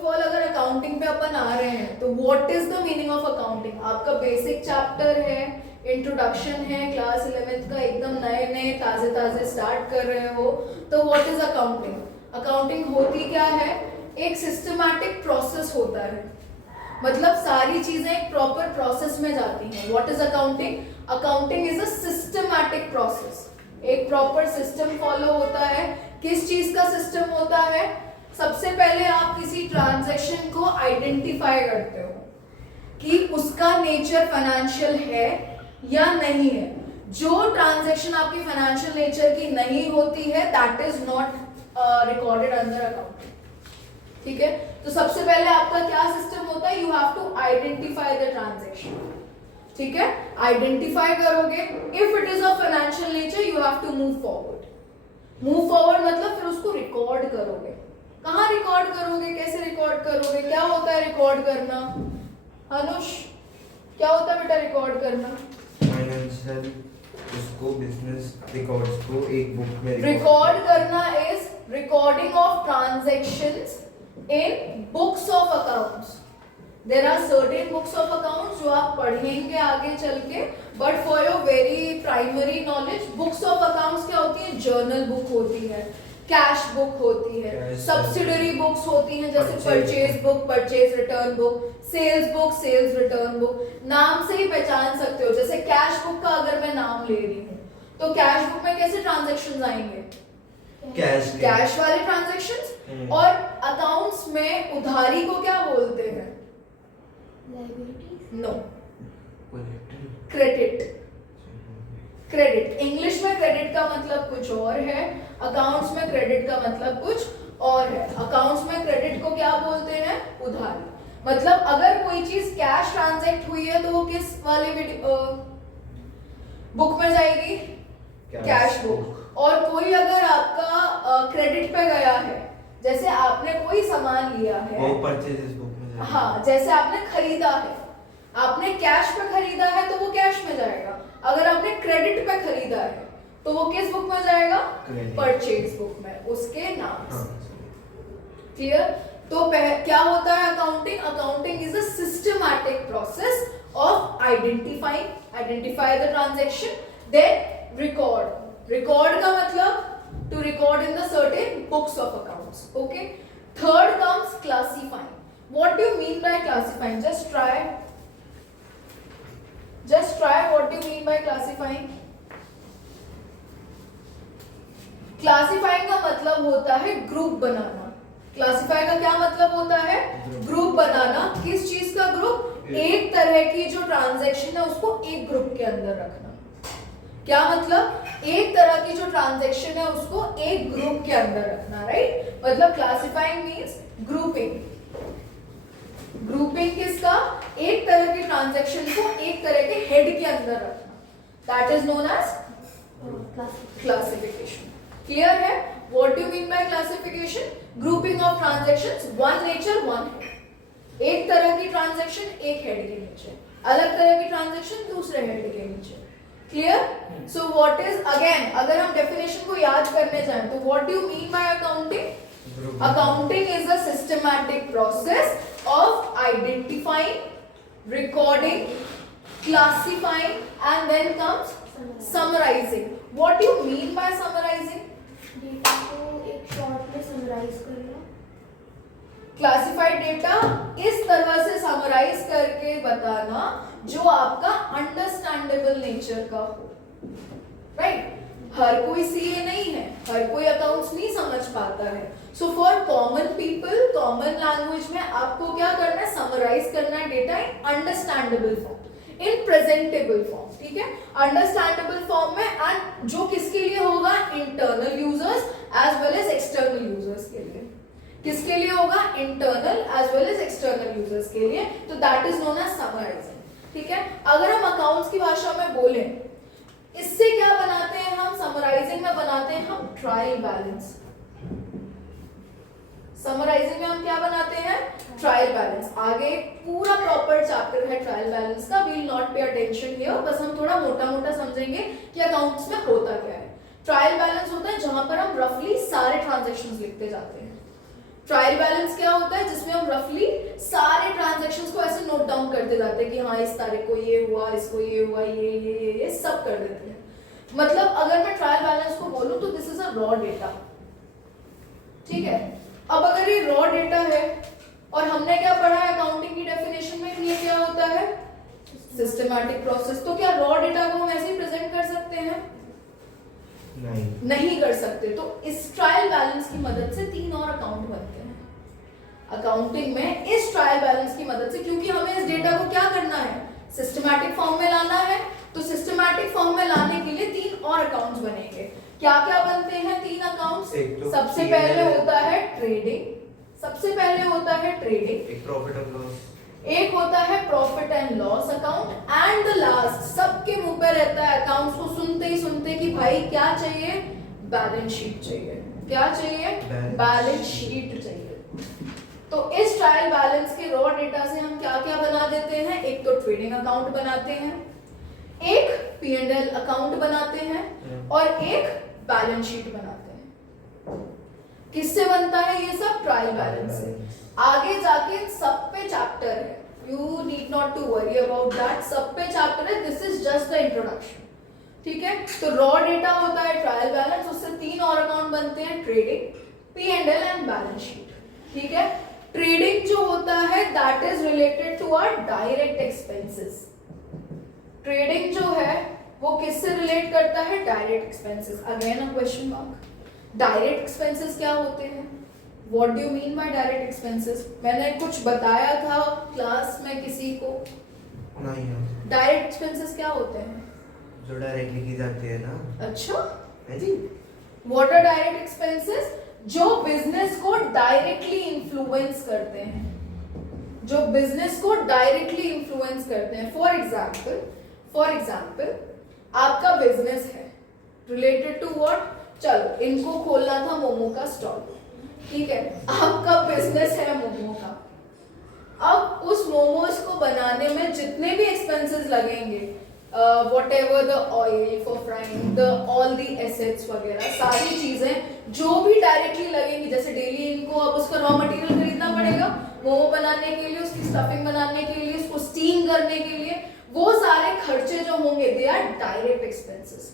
Of all अगर accounting पे अपन आ रहे हैं तो what is the meaning of accounting? आपका बेसिक चैप्टर है, इंट्रोडक्शन है, क्लास 11th का एकदम नए नए ताजे ताजे स्टार्ट कर रहे हो, तो व्हाट इज अकाउंटिंग? अकाउंटिंग होती क्या है? एक सिस्टमैटिक प्रोसेस होता है, मतलब सारी चीजें एक प्रॉपर प्रोसेस में जाती हैं। What is accounting? Accounting is a systematic process, एक प्रॉपर सिस्टम फॉलो होता है। किस चीज का सिस्टम होता है? सबसे पहले आप किसी ट्रांजैक्शन को आइडेंटिफाई करते हो कि उसका नेचर फाइनेंशियल है या नहीं है। जो ट्रांजैक्शन आपकी फाइनेंशियल नेचर की नहीं होती है that is not recorded under accounting, ठीक है। तो सबसे पहले आपका क्या सिस्टम होता है? You have to identify the transaction, ठीक है। आइडेंटिफाई करोगे, if it is of financial nature you have to move forward. Move forward मतलब फिर उसको रिकॉर्ड करोगे। कहाँ रिकॉर्ड करोगे? कैसे रिकॉर्ड करोगे? क्या होता है रिकॉर्ड करना? अनुष, क्या होता है बेटा रिकॉर्ड करना? फाइनेंशियल उसको बिजनेस रिकॉर्ड्स को एक बुक में रिकॉर्ड करना is recording of transactions in books of accounts. There are certain books of accounts जो आप पढ़ेंगे आगे चल के, but for your very primary knowledge books of accounts क्या होती है? जर्नल बुक होती है, कैश बुक होती है, सब्सिडरी बुक्स होती हैं जैसे purchase book, purchase return book, sales book, sales return book. नाम से ही पहचान सकते हो। जैसे कैश बुक का अगर मैं नाम ले रही हूँ तो कैश बुक में कैसे ट्रांजैक्शंस आएंगे? कैश वाले ट्रांजैक्शंस। और अकाउंट्स में उधारी को क्या बोलते हैं? No, credit. क्रेडिट इंग्लिश में क्रेडिट का मतलब कुछ और है, अकाउंट्स में क्रेडिट का मतलब कुछ और है। अकाउंट्स में क्रेडिट को क्या बोलते हैं? उधारी। मतलब अगर कोई चीज कैश ट्रांजैक्ट हुई है तो वो किस वाले बुक में जाएगी? Cash book. और कोई अगर आपका क्रेडिट पे गया है, जैसे आपने कोई सामान लिया है, वो परचेजेस बुक में जाएगा। हाँ, जैसे आपने खरीदा है, आपने कैश पे खरीदा है तो वो कैश में जाएगा। अगर आपने क्रेडिट पे खरीदा है तो वो किस बुक में जाएगा? परचेज बुक में, उसके नाम से। क्लियर? तो क्या होता है accounting? Accounting is a systematic process of identify the transaction, then record. Record का मतलब to record in the certain books of accounts, okay. Third comes classifying. What do you mean by classifying? Just try what do you mean by classifying? Classifying का मतलब होता है group बनाना। Classify का क्या मतलब होता है? ग्रुप बनाना। किस चीज का ग्रुप? एक तरह की जो ट्रांजैक्शन है उसको एक ग्रुप के अंदर रखना। क्या मतलब? एक तरह की जो ट्रांजैक्शन है उसको एक ग्रुप के अंदर रखना, राइट? मतलब क्लासिफाइंग मींस ग्रुपिंग। ग्रुपिंग किसका? एक तरह की ट्रांजैक्शन को एक तरह के हेड के अंदर रखना, that is known as classification. Clear है? What do you mean by classification? Grouping of transactions, one nature one head. एक तरह की ट्रांजैक्शन एक हेड के नीचे, अलग तरह की ट्रांजैक्शन दूसरे हेड के नीचे। Clear? So what is, again अगर हम डेफिनेशन को याद करने जाएं तो what do you mean by accounting? Accounting is a systematic process of identifying, recording, classifying, and then comes summarizing. What do you mean by summarizing? Data को एक short में समराइज करना। क्लासिफाइड डेटा इस तरह से समराइज करके बताना जो आपका अंडरस्टैंडेबल नेचर का हो, राइट? हर कोई सीए नहीं है, हर कोई अकाउंट्स नहीं समझ पाता है। So for common people, common language में आपको क्या करना है? समराइज करना है डेटा इन अंडरस्टैंडेबल फॉर्म, इन प्रेजेंटेबल फॉर्म, ठीक है? अंडरस्टैंडेबल फॉर्म में, एंड जो किसके लिए होगा? Internal users as well as external users के लिए। किसके लिए होगा? Internal as well as external users के लिए। तो that is known as summarizing, ठीक है? अगर हम अकाउंट्स की भाषा में बोले, इससे क्या बनाते हैं हम? समराइजिंग में बनाते हैं हम ट्रायल बैलेंस। समराइजिंग में हम क्या बनाते हैं? Trial balance. आगे पूरा प्रॉपर चैप्टर है ट्रायल बैलेंस का, we will not pay attention here, बस हम थोड़ा मोटा मोटा समझेंगे कि अकाउंट्स में होता क्या है। ट्रायल बैलेंस होता है जहां पर हम रफली सारे ट्रांजैक्शंस लिखते जाते हैं। ट्रायल बैलेंस क्या होता है, जिसमें हम रफली सारे ट्रांजैक्शंस को ऐसे नोट डाउन करते जाते हैं कि हाँ इस तारीख को ये हुआ, इसको ये हुआ, ये सब कर देते हैं। मतलब अगर मैं ट्रायल बैलेंस को बोलूं तो this is a raw data, ठीक है। अब अगर ये रॉ डेटा है और हमने क्या पढ़ा है अकाउंटिंग की डेफिनेशन में, ये क्या होता है, सिस्टमैटिक प्रोसेस, तो क्या रॉ डेटा को हम ऐसे ही प्रेजेंट कर सकते हैं? नहीं कर सकते। तो इस ट्रायल बैलेंस की मदद से 3 और अकाउंट बनते हैं अकाउंटिंग में, इस ट्रायल बैलेंस की मदद से, क्योंकि हमें इस डेटा को क्या करना है, सिस्टमैटिक फॉर्म में लाना है। तो सिस्टमैटिक फॉर्म में लाने के लिए 3 और अकाउंट्स बनेंगे। क्या क्या बनते हैं 3 अकाउंट्स? सबसे पहले होता है ट्रेडिंग, सबसे पहले होता है ट्रेडिंग, एक प्रॉफिट एंड लॉस, एक होता है profit and loss account, and the last सबके मुंह पे रहता है अकाउंट्स को सुनते ही सुनते कि भाई क्या चाहिए, बैलेंस शीट चाहिए। क्या चाहिए? बैलेंस शीट चाहिए। तो इस ट्रायल बैलेंस के रॉ डेटा से हम क्या क्या बना देते हैं, एक तो ट्रेडिंग अकाउंट बनाते हैं, एक P&L अकाउंट बनाते हैं और एक बैलेंस शीट बनाते हैं। किससे बनता है ये सब? ट्रायल बैलेंस से। आगे जाके सब पे चैप्टर है, you need not to worry about that, सब पे चैप्टर है, this is just the introduction, ठीक है। तो रॉ डेटा होता है ट्रायल बैलेंस, उससे 3 और अकाउंट बनते हैं, trading, P&L and balance sheet, ठीक है। ट्रेडिंग जो होता है that is related to our direct expenses. Trading जो है वो किससे रिलेट करता है? Direct expenses. Again a question mark, direct expenses क्या होते हैं? What do you mean by direct expenses? मैंने कुछ बताया था क्लास में किसी को? नहीं यार। डायरेक्ट एक्सपेंसेस क्या होते हैं? जो डायरेक्टली की जाती है ना। अच्छा, है जी। What are direct expenses? जो बिजनेस को डायरेक्टली इन्फ्लुएंस करते हैं, जो बिजनेस को डायरेक्टली इन्फ्लुएंस करते हैं। फॉर एग्जाम्पल आपका बिजनेस है रिलेटेड टू व्हाट? चलो इनको खोलना था मोमो का स्टॉल, ठीक है, आपका बिजनेस है मोमो का। अब उस मोमोज को बनाने में जितने भी एक्सपेंसेस लगेंगे, whatever the oil for frying, all the assets वगैरह सारी चीजें जो भी डायरेक्टली लगेंगी, जैसे डेली इनको अब उसका रॉ मटेरियल खरीदना पड़ेगा मोमो बनाने के लिए, उसकी स्टफिंग बनाने के लिए, उसको स्टीम करने के लिए, वो सारे खर्चे जो होंगे they are direct expenses.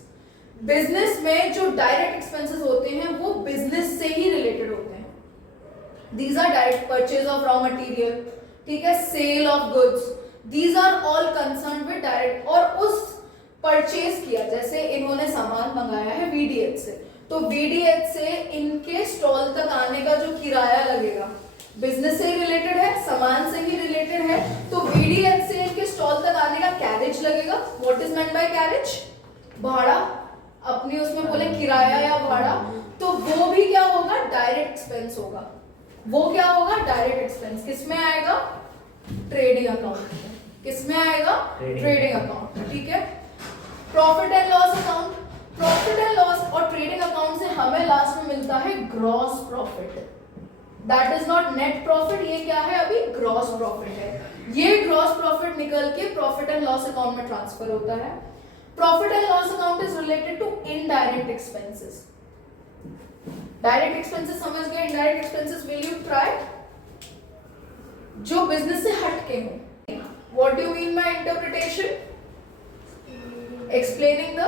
Business में जो डायरेक्ट एक्सपेंसेस होते हैं वो बिजनेस से ही रिलेटेड होते हैं। These are direct purchase of raw material, ठीक है, sale of goods, these are all concerned with direct। और उस परचेज किया, जैसे इन्होंने सामान मंगाया है VDH से, तो VDH से इनके स्टॉल तक आने का जो किराया लगेगा बिजनेस से ही रिलेटेड है, सामान से ही रिलेटेड है, तो VDH से इनके स्टॉल तक आने का कैरेज लगेगा। What is meant by carriage? भाड़ा, अपनी उसमें बोले किराया या भाड़ा, तो वो भी क्या होगा? डायरेक्ट एक्सपेंस होगा। वो क्या होगा? Direct expense. किसमें आएगा? ट्रेडिंग अकाउंट में। किसमें आएगा? ट्रेडिंग अकाउंट, ठीक है। Profit and loss account, profit and loss और ट्रेडिंग अकाउंट से हमें लास्ट में मिलता है gross profit, that is not net profit, ये क्या है अभी? ग्रॉस प्रॉफिट है। ये ग्रॉस प्रॉफिट निकल के प्रॉफिट एंड लॉस अकाउंट में ट्रांसफर होता है। Profit and loss account is related to indirect expenses. Direct expenses समझ गए, indirect expenses will you try? जो बिजनेस से हटके हो। What do you mean by interpretation? Explaining the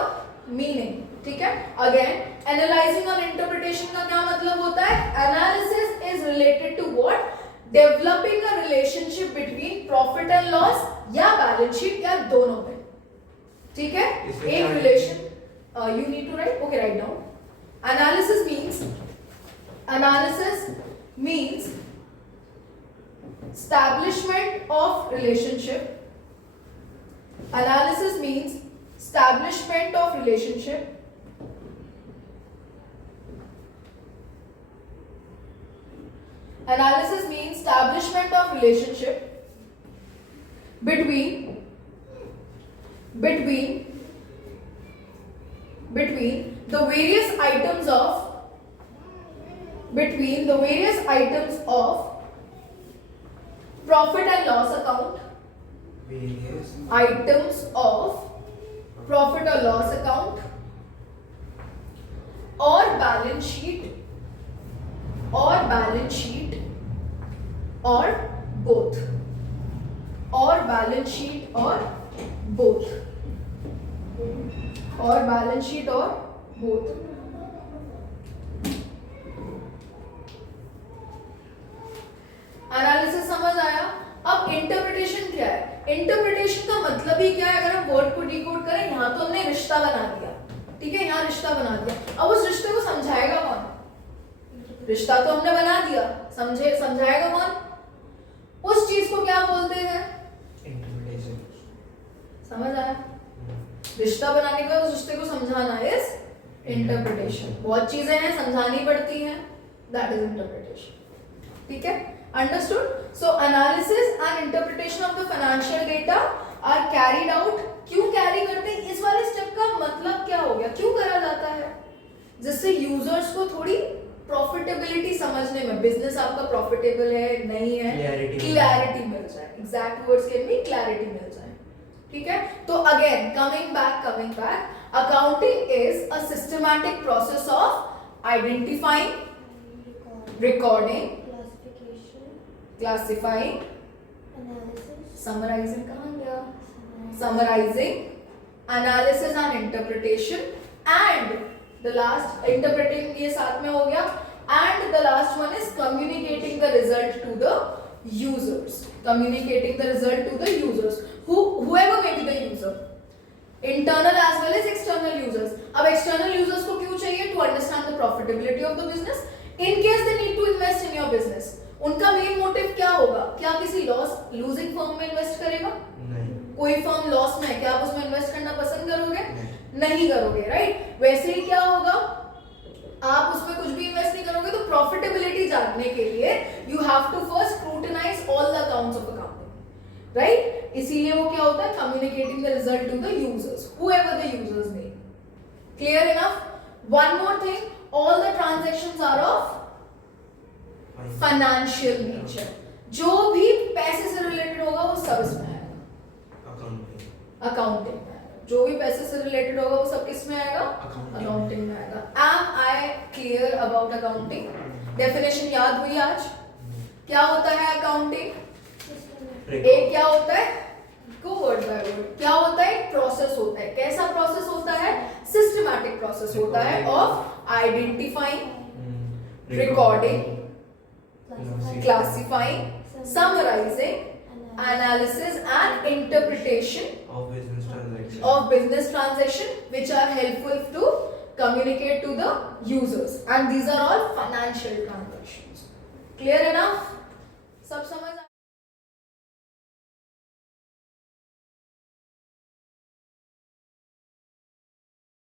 meaning, ठीक है। अगेन एनालाइजिंग और इंटरप्रिटेशन का क्या मतलब होता है? Analysis is related to what? Developing a relationship between profit and loss या बैलेंस शीट या दोनों में, ठीक है। एक रिलेशन, you need to write, okay write down. Analysis means establishment of relationship. Analysis means establishment of relationship. Analysis means establishment of relationship between the various items of profit and loss account, items of profit or loss account or balance sheet or both, or balance sheet or both, or balance sheet or both. Analysis समझ आया? अब interpretation क्या है? Interpretation का मतलब ही क्या है? अगर हम वर्ड को डिकोड करें, यहाँ तो हमने रिश्ता बना दिया, ठीक है, यहाँ रिश्ता बना दिया, अब उस रिश्ते को समझाएगा कौन? रिश्ता तो हमने बना दिया, समझाएगा कौन? उस चीज को क्या बोलते हैं? इंटरप्रिटेशन। समझ आया? रिश्ता बनाने के बाद उस रिश्ते को समझाना इज इंटरप्रिटेशन। बहुत चीजें हैं समझानी पड़ती हैं, दैट इज इंटरप्रिटेशन। ठीक है, understood? So analysis and interpretation of the financial data are carried out. क्यों कैरी करते हैं? इस वाले स्टेप का मतलब क्या हो गया, क्यों करा जाता है? जिससे यूजर्स को थोड़ी प्रॉफिटेबिलिटी समझने में, बिजनेस आपका प्रॉफिटेबल है नहीं है, क्लैरिटी मिल जाए। एग्जैक्ट वर्ड्स के लिए क्लैरिटी मिल जाए। ठीक है, तो again coming back, accounting is a systematic process of identifying, recording, classifying, summarizing, कहाँ गया? Summarizing, analysis and interpretation, and the last, interpreting ये साथ में हो गया, and the last one is communicating the result to the users. Communicating the result to the users, whoever may be the user, internal as well as external users. अब external users को क्यों चाहिए? To understand the profitability of the business. In case they need to invest in your business, उनका main motive क्या होगा? क्या किसी losing firm में इन्वेस्ट करेगा? नहीं। कोई फर्म लॉस में है, क्या आप उसमें इन्वेस्ट करना पसंद करोगे? नहीं करोगे, राइट? वैसे ही क्या होगा, आप उसमें कुछ भी इन्वेस्ट नहीं करोगे, तो प्रॉफिटेबिलिटी जानने के लिए you have to first scrutinize all the accounts of accounting, right? इसीलिए वो क्या होता है? Communicating the result to the users, whoever the users may. Clear enough? One more thing, all the transactions are of financial nature. जो भी पैसे से related होगा वो सब इसमें आएगा, अकाउंटिंग में आएगा। जो भी पैसे से रिलेटेड होगा वो सब किस में आएगा? अकाउंटिंग में आएगा। Am I clear about accounting? Definition याद हुई आज? क्या होता है अकाउंटिंग? एक क्या होता है? गो वर्ड बाय वर्ड। क्या होता है? प्रोसेस होता है। कैसा प्रोसेस होता है? सिस्टमैटिक प्रोसेस होता है of identifying, recording, classifying, summarizing, analysis and interpretation of business transaction which are helpful to communicate to the users, and these are all financial transactions. Clear enough? सब समझ